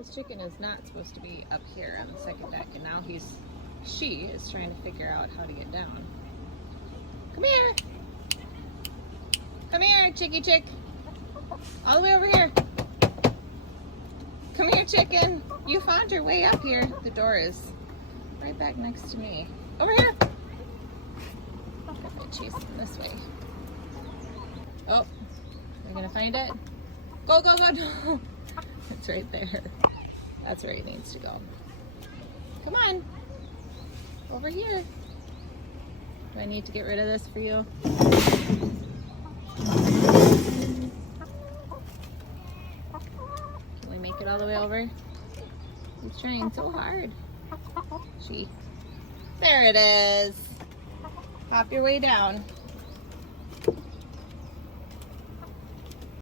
This chicken is not supposed to be up here on the second deck, and now she is trying to figure out how to get down. Come here! Come here, chickie chick! All the way over here! Come here, chicken! You found your way up here. The door is right back next to me. Over here! I'm chasing this way. Oh, you're gonna find it? Go, go, go! No. It's right there. That's where it needs to go. Come on. Over here. Do I need to get rid of this for you? Can we make it all the way over? He's trying so hard. There it is. Hop your way down.